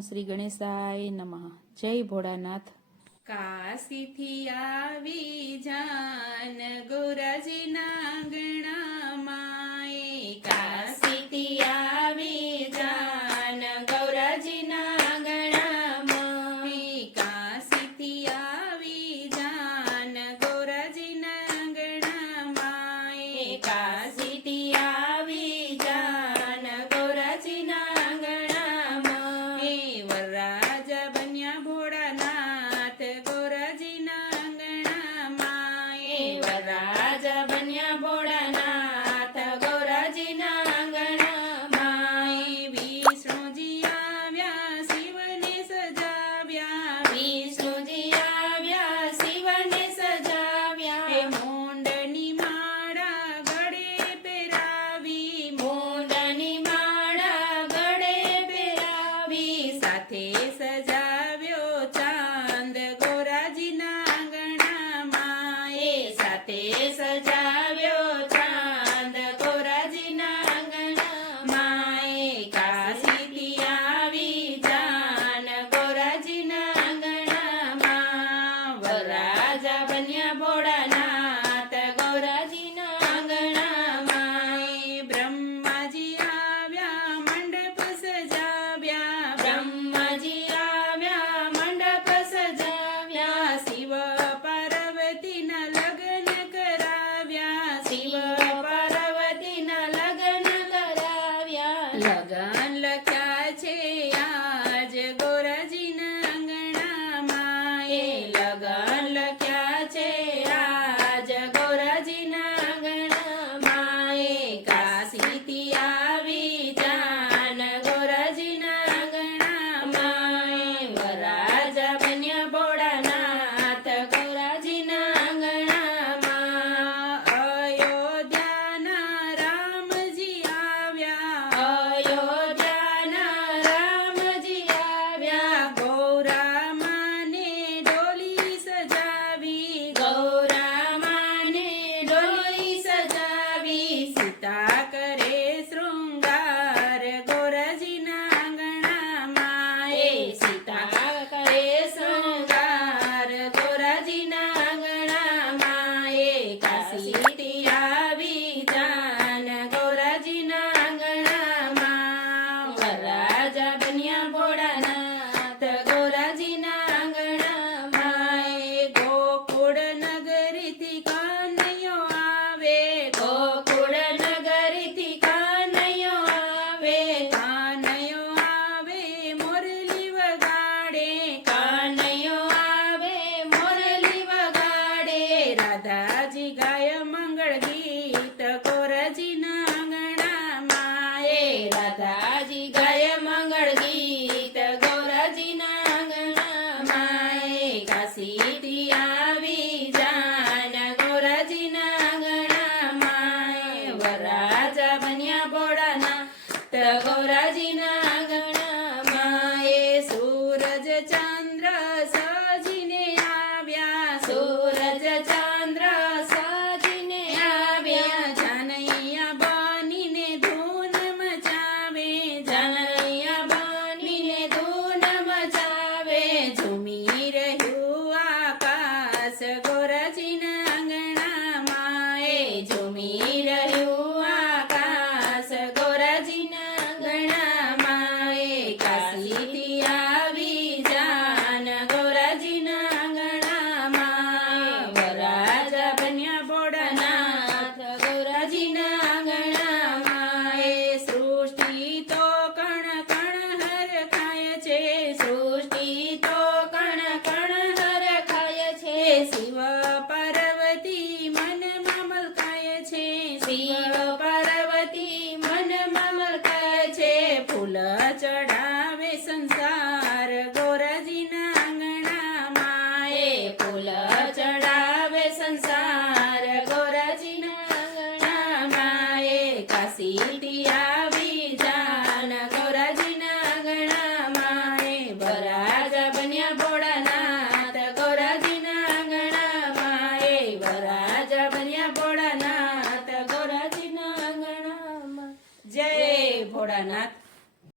શ્રી ગણેશાય નમઃ. જય ભોળાનાથ. કાશીથી આવી જાન ગોરાજીના ગણામાં સીતા કરે શૃંગાર, ગોરજીના આંગણામાં એ સીતા કરે શૃંગાર, ગોરજીના આંગણામાં એ કાશી આવી જાન, ગોરજીના આંગણામાં રાજા બન્યા ગૌરાજીના ગણામાં એ સૂરજ ચંદ્ર સંસાર ગોરાજીના આંગણામાં એ ફૂલ ચડાવે સંસાર ગોરાજીના આંગણામાં એ કાશીથી આવી જાન ગોરાજીના આંગણામાં એ વરાજા બન્યા ભોળાનાથ ગોરાજીના આંગણામાં એ વરાજા બન્યા ભોળાનાથ ગોરાજીના આંગણામાં. જય ભોળાનાથ.